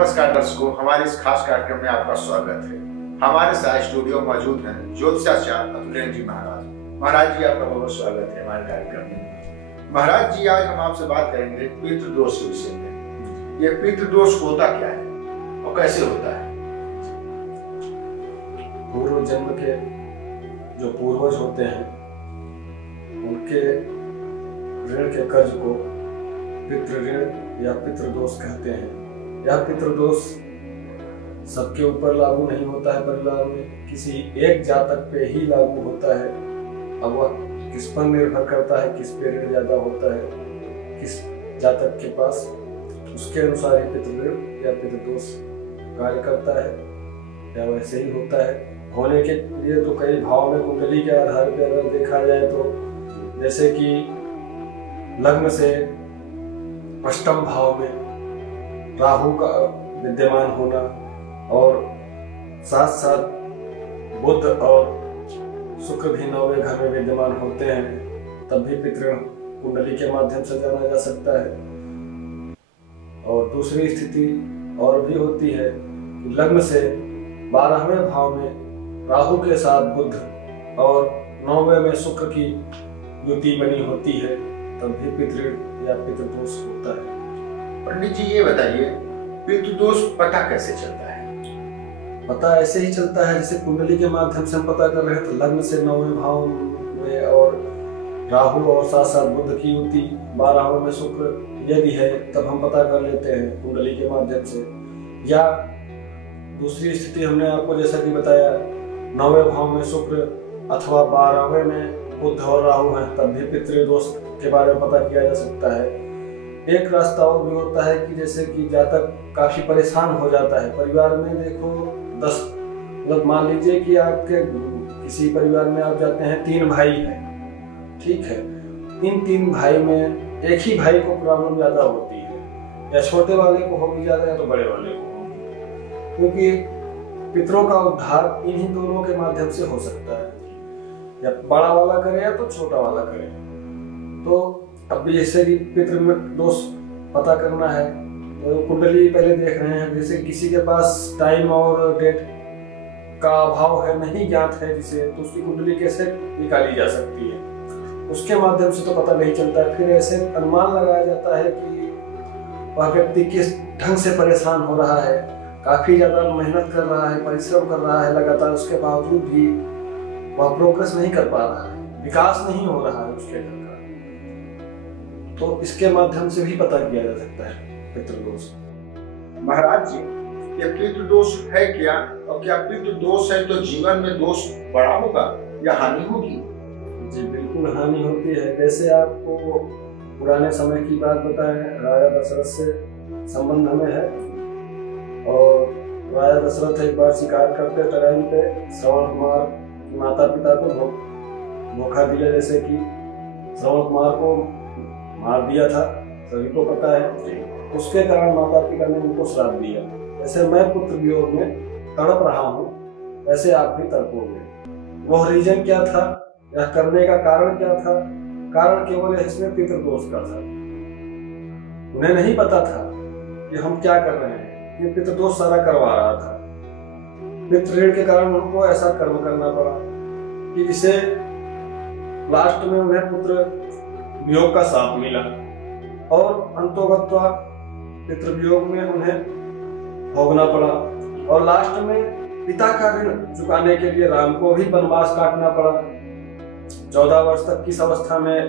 नमस्कार दर्शकों, हमारे इस खास कार्यक्रम में आपका स्वागत है। हमारे साथ स्टूडियो मौजूद हैं ज्योतिषाचार्य अतुलेन्द्र जी महाराज। महाराज जी, आपका बहुत स्वागत है हमारे कार्यक्रम में। महाराज जी, आज हम आपसे बात करेंगे पितृदोष के विषय में। ये पितृदोष होता क्या है और कैसे होता है? पूर्व जन्म के जो पूर्वज होते हैं उनके ऋण के कर्ज को पितृ ऋण या पितृदोष कहते हैं। यह पितृदोष सबके ऊपर लागू नहीं होता है, परिवार में किसी एक जातक पे ही लागू होता है। अब वह किस पर निर्भर करता है, किस पे ऋण ज्यादा होता है, किस जातक के पास, उसके अनुसार ही पितृ ऋण या पितृदोष कार्य करता है या वैसे ही होता है। होने के लिए तो कई भाव में कुंडली के आधार पर अगर देखा जाए तो जैसे कि लग्न से अष्टम भाव में राहु का विद्यमान होना और साथ साथ बुध और शुक्र भी 9वें घर में विद्यमान होते हैं, तब भी पितृ कुंडली के माध्यम से जाना जा सकता है। और दूसरी स्थिति और भी होती है कि लग्न से 12वें भाव में राहु के साथ बुध और 9वें में शुक्र की युति बनी होती है, तब भी पितृ या पितृदोष होता है। पंडित जी, ये बताइए, पितृदोष पता कैसे चलता है? पता ऐसे ही चलता है जैसे कुंडली के माध्यम से हम पता कर रहे हैं। तो लग्न से 9वें भाव में और राहु और साथ साथ बुध की युति 12वें में शुक्र यदि है, तब हम पता कर लेते हैं कुंडली के माध्यम से। या दूसरी स्थिति हमने आपको जैसा कि बताया, 9वें भाव में शुक्र अथवा 12वें में बुध और राहु है, तब भी पितृदोष के बारे में पता किया जा सकता है। एक रास्ता और भी होता है कि जैसे कि जातक काफी परेशान हो जाता है परिवार में। देखो 10 मतलब मान लीजिए कि आपके किसी परिवार में आप जाते हैं, 3 भाई हैं, ठीक है। इन 3 भाई में एक ही भाई को प्रॉब्लम ज्यादा होती है, या छोटे वाले को होगी ज्यादा या तो बड़े वाले को होगी, क्योंकि पितरों का उद्धार इन्हीं दोनों के माध्यम से हो सकता है। या बड़ा वाला करे या तो छोटा वाला करे। तो अब जैसे कि पितृ दोष पता करना है तो कुंडली पहले देख रहे हैं। जैसे किसी के पास टाइम और डेट का अभाव है, नहीं ज्ञात है जिसे, तो उसकी कुंडली कैसे निकाली जा सकती है? उसके माध्यम से तो पता नहीं चलता है। फिर ऐसे अनुमान लगाया जाता है कि वह व्यक्ति किस ढंग से परेशान हो रहा है, काफी ज्यादा मेहनत कर रहा है, परिश्रम कर रहा है लगातार, उसके बावजूद भी वह प्रोग्रेस नहीं कर पा रहा है, विकास नहीं हो रहा है उसके घर का। तो इसके माध्यम से भी पता किया जा सकता है पितृदोष। महाराज जी, ये पितृदोष है क्या, और क्या पितृदोष है तो जीवन में दोष बड़ा होगा या हानि होगी? जी बिल्कुल हानि होती है। जैसे आपको पुराने समय की बात बताएं, राजा दशरथ से संबंध हमें है। और राजा दशरथ एक बार शिकार करते टाइम पे श्रवण कुमार माता पिता को धोखा दिया। जैसे कि श्रवण कुमार को मार दिया था, सभी को पता है। उसके कारण माता पिता ने उनको श्राप दिया, जैसे मैं पुत्र वियोग में तड़प रहा हूँ वैसे आप भी तड़पोगे। वह रीजन क्या था, यह करने का कारण क्या था? कारण केवल इसमें पितृदोष का था। उन्हें नहीं पता था कि हम क्या कर रहे हैं, ये पितृदोष सारा करवा रहा था। पितृ ऋण के कारण उनको ऐसा कर्म करना पड़ा कि जिसे लास्ट में उन्हें पुत्र वियोग का शाप मिला, और अंतोगत्वा पितृवियोग में उन्हें भोगना पड़ा। और लास्ट में पिता का ऋण चुकाने के लिए राम को भी वनवास काटना पड़ा। 14 वर्ष तक किस अवस्था में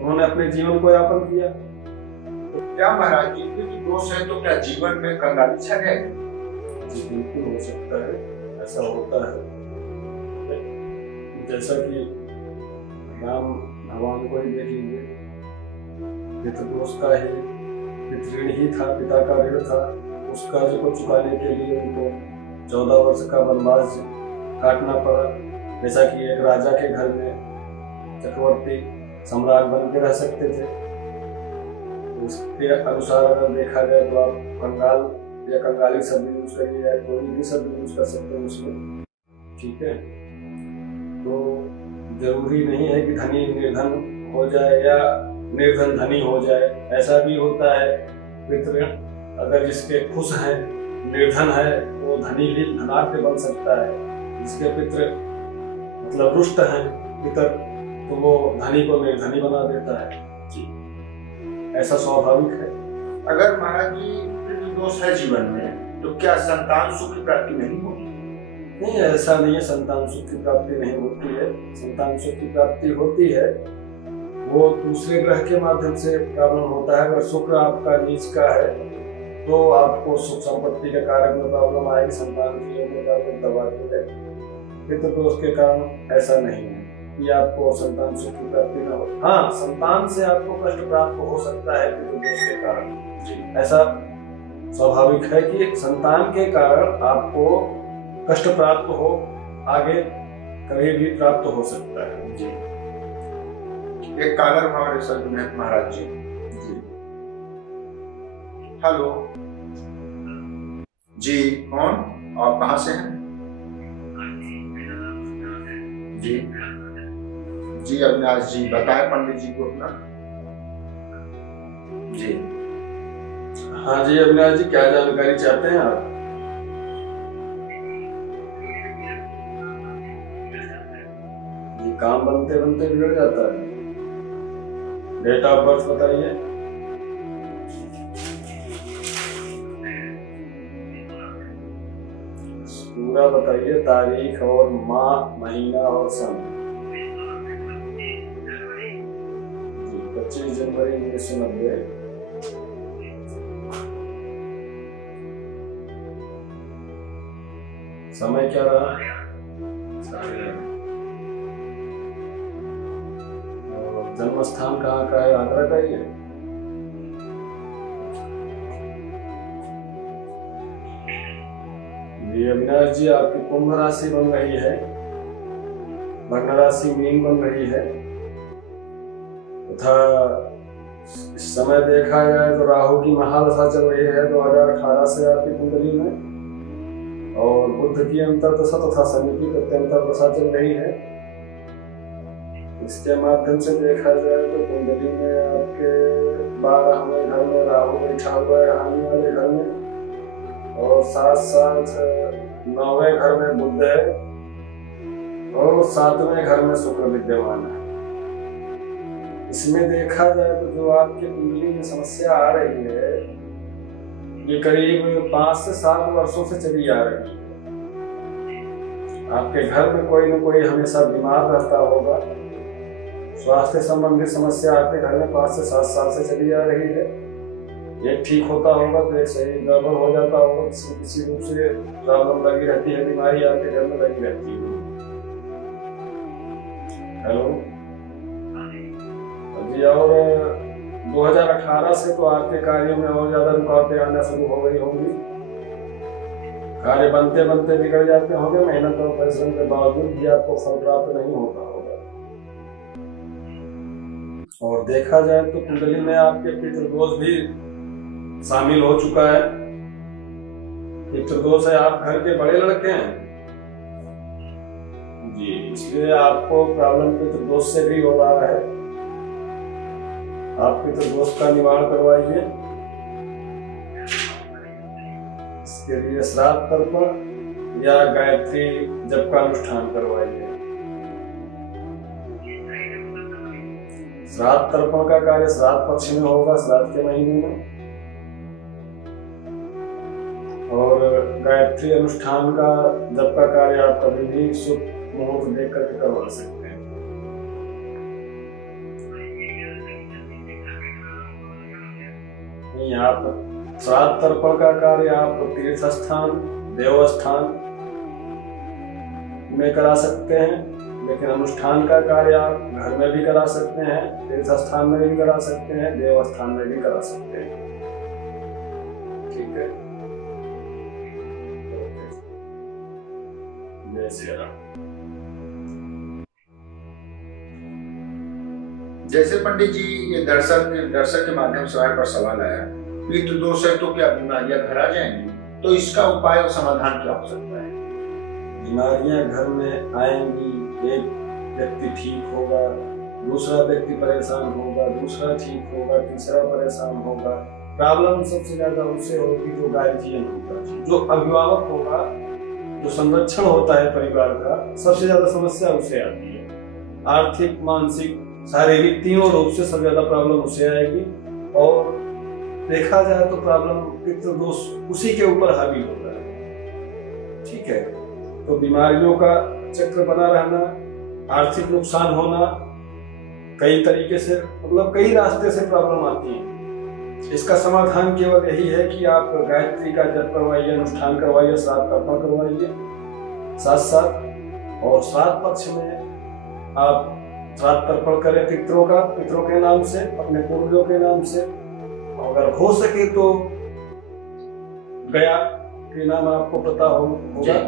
उन्होंने अपने जीवन को यापन किया। तो क्या महाराज जी, पितृदोष है तो क्या जीवन में कंगाली छा जाएगी? जी बिल्कुल हो सकता है, ऐसा होता है। जैसा कि राम भगवान को ही देख लीजिए, पितृदोष का ही पितृ ऋण ही था, पिता का ऋण था। उस कर्ज को चुकाने के लिए उनको 14 वर्ष का वनवास काटना पड़ा। जैसा कि एक राजा के घर में चक्रवर्ती सम्राट बन के रह सकते थे, उसके अनुसार अगर देखा जाए तो आप कंगाल या कंगाली शब्द यूज करिए या कोई भी शब्द यूज कर सकते हैं उसमें, ठीक है। तो जरूरी नहीं है कि धनी निर्धन हो जाए या निर्धन धनी हो जाए, ऐसा भी होता है। पितृ अगर जिसके खुश हैं निर्धन है वो धनी भी धनाढ्य बन सकता है, जिसके पितृ मतलब रुष्ट हैं पितर, तो वो धनी को निर्धनी बना देता है जी, ऐसा स्वाभाविक है। अगर महाराज जी पितृदोष है जीवन में तो क्या संतान सुख की प्राप्ति नहीं होगी? नहीं, ऐसा नहीं है, संतान सुख की प्राप्ति नहीं होती है। संतान सुख की प्राप्ति होती है, वो दूसरे ग्रह के माध्यम से प्रॉब्लम होता है। अगर शुक्र आपका नीच का है तो आपको सुख संपत्ति के कारक में प्रॉब्लम आएगी, संतान की में प्रॉब्लम दबाती है। पितृदोष के कारण ऐसा नहीं है कि आपको संतान सुख की प्राप्ति न हो। हाँ, संतान से आपको कष्ट प्राप्त हो सकता है पितृदोष के कारण, ऐसा स्वाभाविक है कि संतान के कारण आपको कष्ट प्राप्त हो, आगे कभी भी प्राप्त हो सकता है जी। एक कॉलर हमारे साथ में महाराज जी। हेलो जी, कौन, आप कहाँ से हैं? जी जी अविनाश जी, बताएं पंडित जी को अपना। जी हाँ जी अविनाश जी, क्या जानकारी चाहते हैं आप? जी, काम बनते बनते बिगड़ जाता है। डेट ऑफ बर्थ बताइए। पूरा बताइए, तारीख और माह, महीना और सन। 25 जनवरी 1990। समय क्या रहा? जन्म स्थान कहाँ का है? आगरा का ही है। अविनाश जी, आपकी कुंभ राशि बन रही है, लग्न राशि मीन बन रही है तथा इस समय देखा जाए तो राहु की महादशा चल रही है 2018 से आपकी कुंडली में, और बुध की अंतर्दशा तथा शनि की प्रत्यंतर्दशा चल रही है। इसके माध्यम से देखा जाए तो कुंडली में आपके 12वें घर में राहु बैठा हुआ है, हानि वाले घर में, और साथ साथ 9वें घर में बुध है और 7वें घर में शुक्र विद्यमान है। इसमें देखा जाए तो जो आपके कुंडली में समस्या आ रही है ये करीब 5 से 7 वर्षों से चली आ रही है। आपके घर में कोई न कोई हमेशा बीमार रहता होगा, स्वास्थ्य संबंधी समस्या आपके घर में 5 से 7 साल से चली आ रही है। एक ठीक होता होगा तो एक सही गड़बड़ हो जाता होगा, किसी रूप से प्रॉब्लम लगी रहती है, बीमारी आपके घर में लगी रहती है। हेलो जी, और 2018 से तो आपके कार्यों में और ज्यादा रुकावटें आना शुरू हो गई होंगी। कार्य बनते बनते बिगड़ जाते होंगे, मेहनत और परिश्रम के बावजूद भी आपको फल प्राप्त नहीं होता होगा। और देखा जाए तो कुंडली में आपके पितृदोष भी शामिल हो चुका है। पितृदोष है, आप घर के बड़े लड़के हैं जी, इसलिए आपको प्रॉब्लम पितृदोष से भी हो रहा है। आप पितृदोष का निवारण करवाइए। इसके लिए श्राद्ध तर्पण या गायत्री जप का अनुष्ठान करवाइए। श्राद्ध तर्पण का कार्य श्राद्ध पक्ष में होगा, श्राद्ध के महीने में, और गायत्री अनुष्ठान का जप का कार्य आप कभी भी शुभ मुहूर्त देख करके करवा सकते हैं। आप श्राद्ध तर्पण का कार्य आप तीर्थ स्थान, देवस्थान में करा सकते हैं, लेकिन अनुष्ठान का कार्य आप घर में भी करा सकते हैं, तीर्थ स्थान में भी करा सकते हैं, देवस्थान में भी करा सकते हैं। ठीक है, जय श्री राम। जैसे पंडित जी ये दर्शक के माध्यम से हमारे पर सवाल आया, पितृदोष है तो क्या बीमारियां घर आ जाएंगी, तो इसका उपाय और समाधान क्या हो सकता है? बीमारियां घर में आएंगी, एक व्यक्ति ठीक होगा, दूसरा व्यक्ति परेशान होगा, दूसरा ठीक होगा, तीसरा परेशान होगा, प्रॉब्लम सबसे ज्यादा उससे होगी जो गार्जियन होगा, जो अभिभावक होगा, जो संरक्षण होता है परिवार का, सबसे ज्यादा समस्या उसे आती है। आर्थिक, मानसिक, शारीरिक तीनों रूप से सबसे ज्यादा प्रॉब्लम उसे आएगी। और देखा जाए तो प्रॉब्लम पितृदोष उसी के ऊपर हावी होता है। ठीक है, तो बीमारियों का चक्र बना रहना, आर्थिक नुकसान होना, कई तरीके से मतलब कई रास्ते से प्रॉब्लम आती है। इसका समाधान केवल यही है कि आप गायत्री का जप करवाइए, अनुष्ठान करवाइए, श्राद्ध तर्पण करवाइए साथ साथ। और श्राद्ध पक्ष में आप श्राद्ध तर्पण करें पितरों के नाम से, अपने पूर्वजों के नाम से। अगर हो सके तो गया के नाम आपको पता होगा,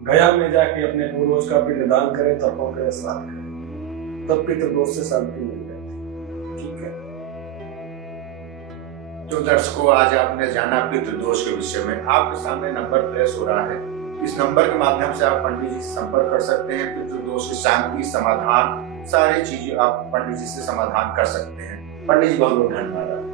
गया में जाके अपने पूर्वज का पिंडदान करें, तर्पण करें, श्राद्ध करें, तब पितृदोष से शांति मिल जाती है। ठीक है, तो दर्शकों, आज आपने जाना पितृदोष के विषय में। आपके सामने नंबर फ्लैश हो रहा है, इस नंबर के माध्यम से आप पंडित जी से संपर्क कर सकते हैं। पितृदोष की शांति, समाधान, सारी चीजें आप पंडित जी से समाधान कर सकते हैं। पंडित जी बहुत बहुत धन्यवाद।